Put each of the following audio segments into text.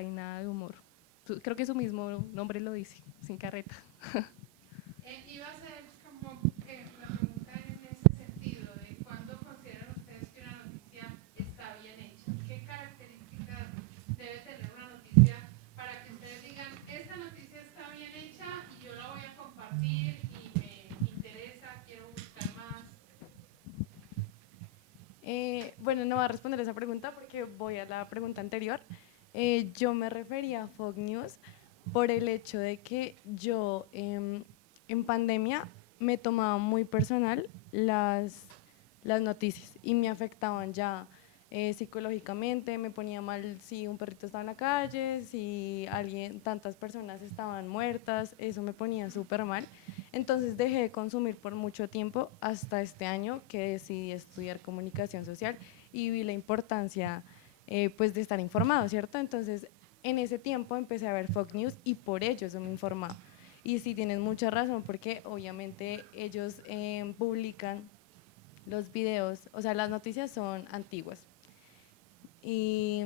hay nada de humor. Creo que su mismo nombre lo dice, sin carreta. Iba a ser como la pregunta en ese sentido, de cuándo consideran ustedes que una noticia está bien hecha. ¿Qué características debe tener una noticia para que ustedes digan, esta noticia está bien hecha y yo la voy a compartir y me interesa, quiero buscar más? Bueno, no voy a responder esa pregunta porque voy a la pregunta anterior. Yo me refería a Fox News por el hecho de que yo en pandemia me tomaba muy personal las noticias y me afectaban ya psicológicamente, me ponía mal si un perrito estaba en la calle, si tantas personas estaban muertas, eso me ponía súper mal. Entonces dejé de consumir por mucho tiempo hasta este año que decidí estudiar comunicación social y vi la importancia pues de estar informado, ¿cierto? Entonces en ese tiempo empecé a ver Fox News y por ello eso me informaba. Y sí tienes mucha razón porque obviamente ellos publican los videos, o sea, las noticias son antiguas. Y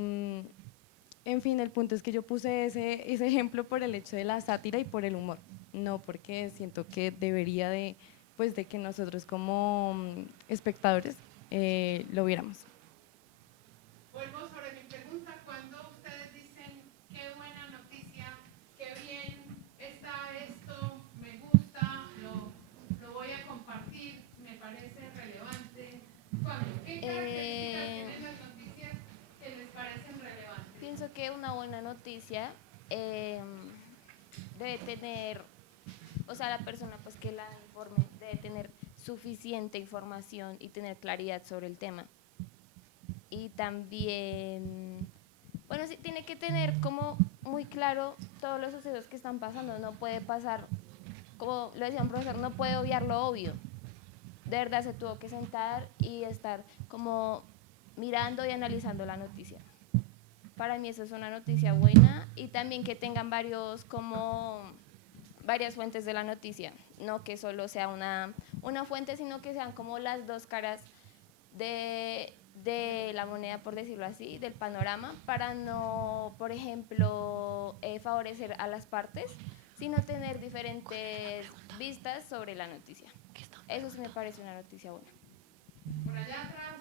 en fin, el punto es que yo puse ese ejemplo por el hecho de la sátira y por el humor, no porque siento que debería de, pues de que nosotros como espectadores lo viéramos. Vuelvo sobre mi pregunta, cuando ustedes dicen, qué buena noticia, qué bien está esto, me gusta, lo voy a compartir, me parece relevante. ¿Cuándo? ¿Qué características tienen las noticias que les parecen relevantes? Pienso que una buena noticia debe tener, o sea, la persona pues que la informe debe tener suficiente información y tener claridad sobre el tema. Y también, bueno, sí, tiene que tener como muy claro todos los sucesos que están pasando. No puede pasar, como lo decía un profesor, no puede obviar lo obvio. De verdad se tuvo que sentar y estar como mirando y analizando la noticia. Para mí eso es una noticia buena, y también que tengan varias fuentes de la noticia, no que solo sea una fuente, sino que sean como las dos caras de la moneda, por decirlo así, del panorama, para no, por ejemplo, favorecer a las partes, sino tener diferentes vistas sobre la noticia. Eso sí me parece una noticia buena. Por allá atrás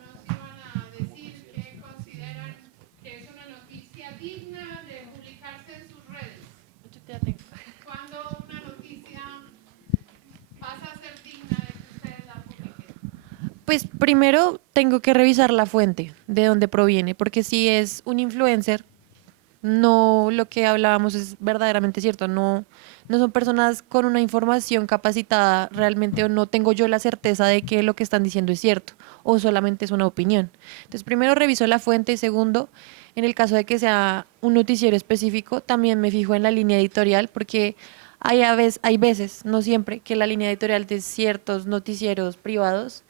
nos iban a decir que consideran que es una noticia digna de publicarse en sus redes. Cuando una noticia pasa a ser digna de que ustedes la publiquen. Pues primero tengo que revisar la fuente, de dónde proviene, porque si es un influencer, no, lo que hablábamos es verdaderamente cierto, no, no son personas con una información capacitada realmente, o no tengo yo la certeza de que lo que están diciendo es cierto o solamente es una opinión. Entonces, primero reviso la fuente y segundo, en el caso de que sea un noticiero específico, también me fijo en la línea editorial porque hay veces, no siempre, que la línea editorial de ciertos noticieros privados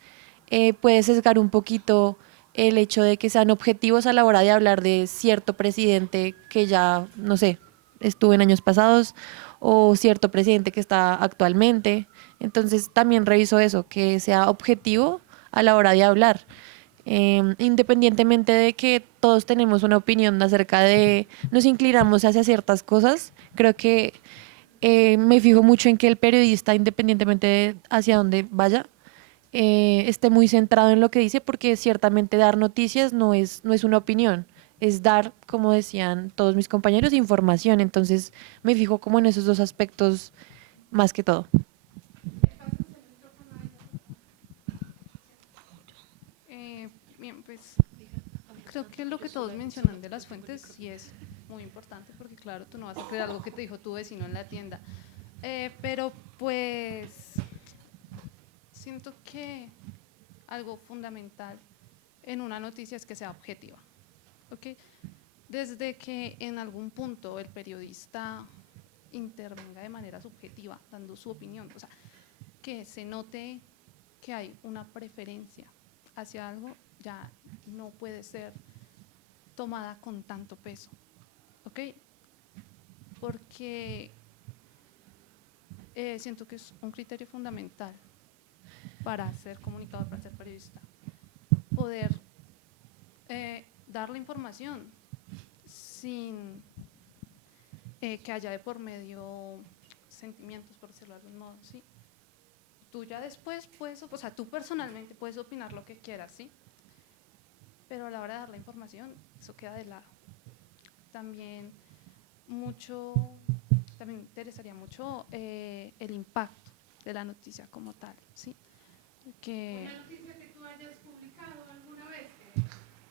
puede sesgar un poquito el hecho de que sean objetivos a la hora de hablar de cierto presidente que ya, no sé, estuvo en años pasados, o cierto presidente que está actualmente. Entonces también reviso eso, que sea objetivo a la hora de hablar. Independientemente de que todos tenemos una opinión acerca de, nos inclinamos hacia ciertas cosas, creo que me fijo mucho en que el periodista, independientemente de hacia dónde vaya, esté muy centrado en lo que dice, porque ciertamente dar noticias no es una opinión, es dar, como decían todos mis compañeros, información. Entonces me fijo como en esos dos aspectos más que todo. Bien, pues creo que lo que todos mencionan de las fuentes sí es muy importante, porque claro, tú no vas a creer algo que te dijo tu vecino en la tienda. Pero pues siento que algo fundamental en una noticia es que sea objetiva, ¿ok? Desde que en algún punto el periodista intervenga de manera subjetiva, dando su opinión, o sea, que se note que hay una preferencia hacia algo, ya no puede ser tomada con tanto peso, ¿ok? Porque siento que es un criterio fundamental para ser comunicador, para ser periodista, poder dar la información sin que haya de por medio sentimientos, por decirlo de algún modo, ¿sí? Tú ya después puedes, o sea, tú personalmente puedes opinar lo que quieras, ¿sí? Pero a la hora de dar la información, eso queda de lado. También también me interesaría mucho el impacto de la noticia como tal, ¿sí? Que ¿Una noticia que tú hayas publicado alguna vez? Que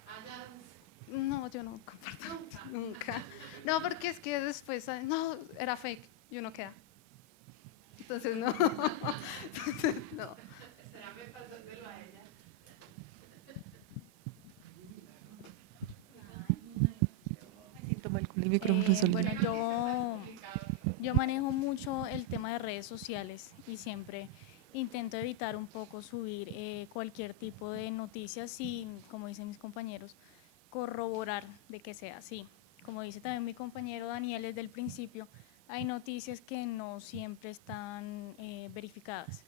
hayas... no, yo no comparto Nunca. nunca. No, porque es que después, no, era fake y uno queda. Entonces, no. Entonces, no. Espérame pasándolo a ella. Sí, toma el micrófono solito. Bueno, yo manejo mucho el tema de redes sociales y siempre intento evitar un poco subir cualquier tipo de noticias y, como dicen mis compañeros, corroborar de que sea así. Como dice también mi compañero Daniel desde el principio, hay noticias que no siempre están verificadas.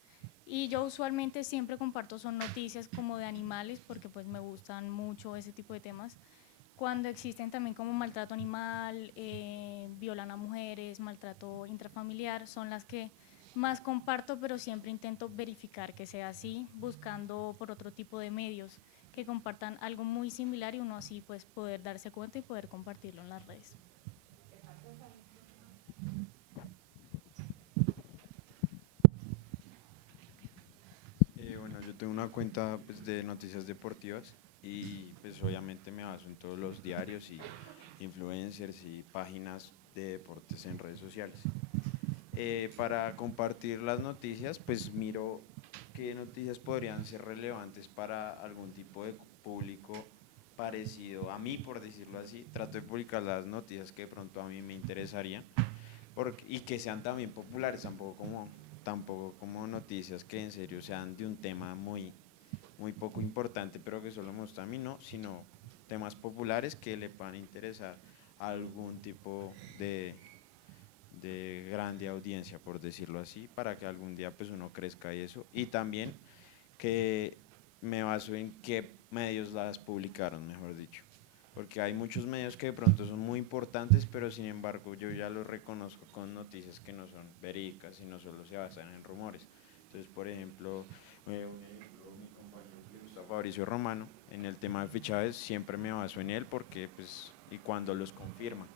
Y yo usualmente siempre comparto son noticias como de animales porque pues me gustan mucho ese tipo de temas. Cuando existen también como maltrato animal, violan a mujeres, maltrato intrafamiliar, son las que más comparto, pero siempre intento verificar que sea así, buscando por otro tipo de medios que compartan algo muy similar y uno así pues poder darse cuenta y poder compartirlo en las redes. Bueno, yo tengo una cuenta pues, de noticias deportivas y pues obviamente me baso en todos los diarios y influencers y páginas de deportes en redes sociales. Para compartir las noticias, pues miro qué noticias podrían ser relevantes para algún tipo de público parecido a mí, por decirlo así. Trato de publicar las noticias que de pronto a mí me interesarían y que sean también populares, tampoco como noticias que en serio sean de un tema muy poco importante, pero que solo me gusta a mí, no, sino temas populares que le puedan interesar a algún tipo de grande audiencia, por decirlo así, para que algún día pues uno crezca y eso. Y también que me baso en qué medios las publicaron, mejor dicho. Porque hay muchos medios que de pronto son muy importantes, pero sin embargo yo ya los reconozco con noticias que no son verídicas y no solo se basan en rumores. Entonces, por ejemplo, mi compañero que le gusta Fabricio Romano, en el tema de fichajes siempre me baso en él porque, pues, y cuando los confirma,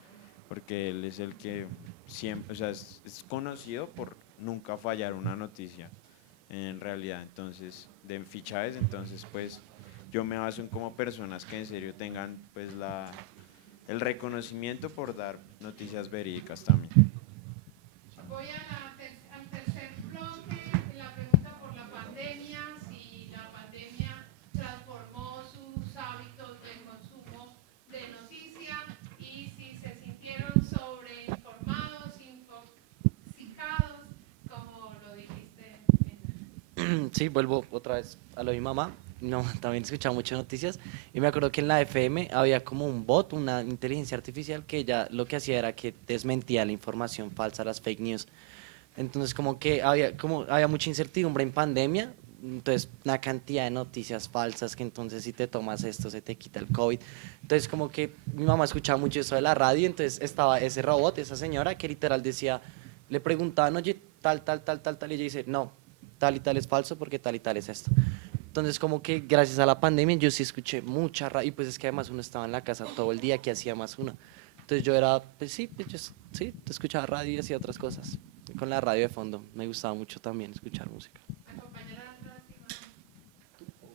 porque él es el que siempre, o sea, es conocido por nunca fallar una noticia en realidad, entonces, de fichajes, entonces, pues, yo me baso en como personas que en serio tengan, pues, el reconocimiento por dar noticias verídicas también. Voy al tercer bloque, la pregunta por la pandemia, si la pandemia transformó sus hábitos de consumo de noticia y si se sintieron sobreinformados, infoxicados, como lo dijiste. Sí, vuelvo otra vez a lo de mi mamá. No, también escuchaba muchas noticias y me acuerdo que en la FM había como un bot, una inteligencia artificial que ya lo que hacía era que desmentía la información falsa, las fake news. Entonces como había mucha incertidumbre en pandemia, entonces una cantidad de noticias falsas que entonces si te tomas esto se te quita el COVID. Entonces como que mi mamá escuchaba mucho eso de la radio, entonces estaba ese robot, esa señora que literal decía, le preguntaban, oye, tal, y ella dice, no, tal y tal es falso porque tal y tal es esto. Entonces, como que gracias a la pandemia yo sí escuché mucha radio, y pues es que además uno estaba en la casa todo el día, que hacía más uno. Entonces yo era, pues sí, sí, escuchaba radio y hacía otras cosas. Con la radio de fondo, me gustaba mucho también escuchar música. La compañera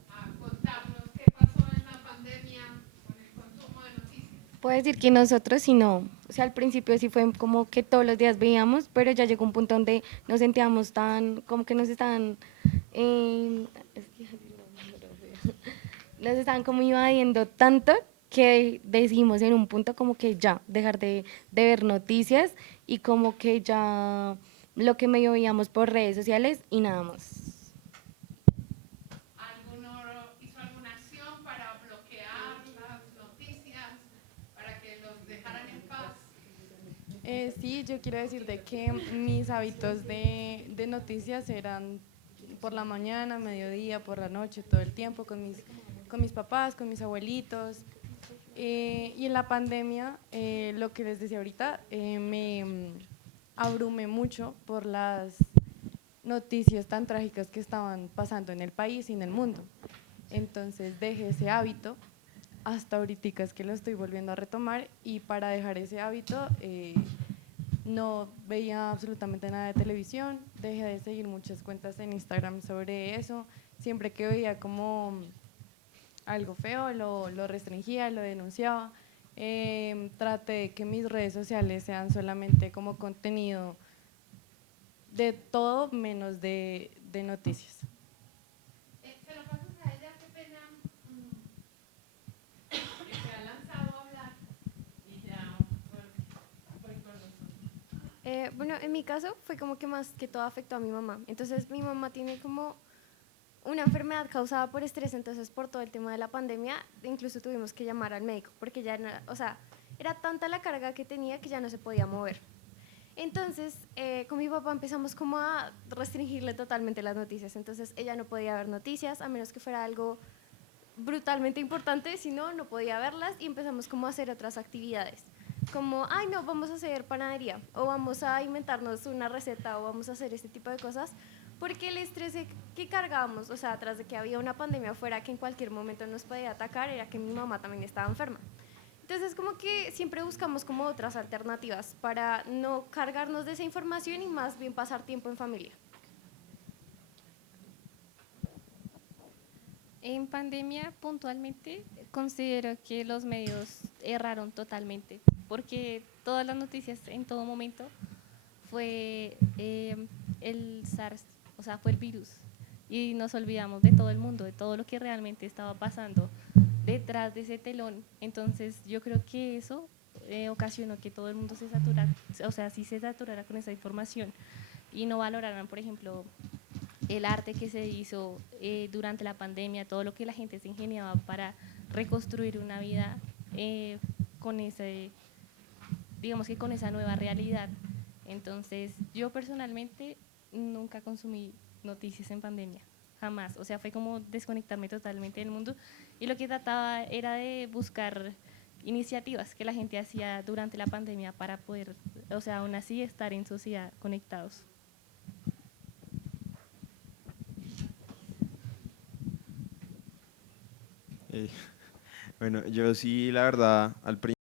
a contarnos qué pasó en la pandemia con el consumo de noticias. Puedo decir que nosotros sí no, o sea, al principio sí fue como que todos los días veíamos, pero ya llegó un punto donde nos sentíamos tan, como que nos estaban, es que nos estaban como invadiendo tanto que decidimos en un punto como que ya, dejar de ver noticias y como que ya lo que medio veíamos por redes sociales y nada más. ¿Alguno hizo alguna acción para bloquear las noticias, para que los dejaran en paz? Sí, yo quiero decir de que mis hábitos de noticias eran por la mañana, mediodía, por la noche, todo el tiempo con mis papás, con mis abuelitos. Y en la pandemia, lo que les decía ahorita, me abrumé mucho por las noticias tan trágicas que estaban pasando en el país y en el mundo. Entonces dejé ese hábito, hasta ahorita es que lo estoy volviendo a retomar, y para dejar ese hábito no veía absolutamente nada de televisión, dejé de seguir muchas cuentas en Instagram sobre eso, siempre que veía como algo feo lo restringía, lo denunciaba. Traté de que mis redes sociales sean solamente como contenido de todo menos de noticias. Se lo pasas a ella, qué pena, que se ha lanzado a hablar y ya por nosotros. Bueno, en mi caso fue como que más que todo afectó a mi mamá. Entonces mi mamá tiene como una enfermedad causada por estrés, entonces por todo el tema de la pandemia, incluso tuvimos que llamar al médico, porque ya, no, o sea, era tanta la carga que tenía que ya no se podía mover. Entonces, con mi papá empezamos como a restringirle totalmente las noticias, entonces ella no podía ver noticias, a menos que fuera algo brutalmente importante, si no, no podía verlas, y empezamos como a hacer otras actividades, como, ay no, vamos a hacer panadería, o vamos a inventarnos una receta, o vamos a hacer este tipo de cosas, porque el estrés que cargábamos, o sea, tras de que había una pandemia afuera que en cualquier momento nos podía atacar, era que mi mamá también estaba enferma. Entonces, como que siempre buscamos como otras alternativas para no cargarnos de esa información y más bien pasar tiempo en familia. En pandemia, puntualmente, considero que los medios erraron totalmente, porque todas las noticias en todo momento fue el SARS, o sea, fue el virus, y nos olvidamos de todo el mundo, de todo lo que realmente estaba pasando detrás de ese telón. Entonces, yo creo que eso ocasionó que todo el mundo se saturara, o sea, sí se saturara con esa información y no valoraran, por ejemplo, el arte que se hizo durante la pandemia, todo lo que la gente se ingeniaba para reconstruir una vida con ese, digamos que con esa nueva realidad. Entonces, yo personalmente nunca consumí noticias en pandemia, jamás. O sea, fue como desconectarme totalmente del mundo, y lo que trataba era de buscar iniciativas que la gente hacía durante la pandemia para poder, o sea, aún así estar en sociedad conectados. Bueno, yo sí, la verdad, al principio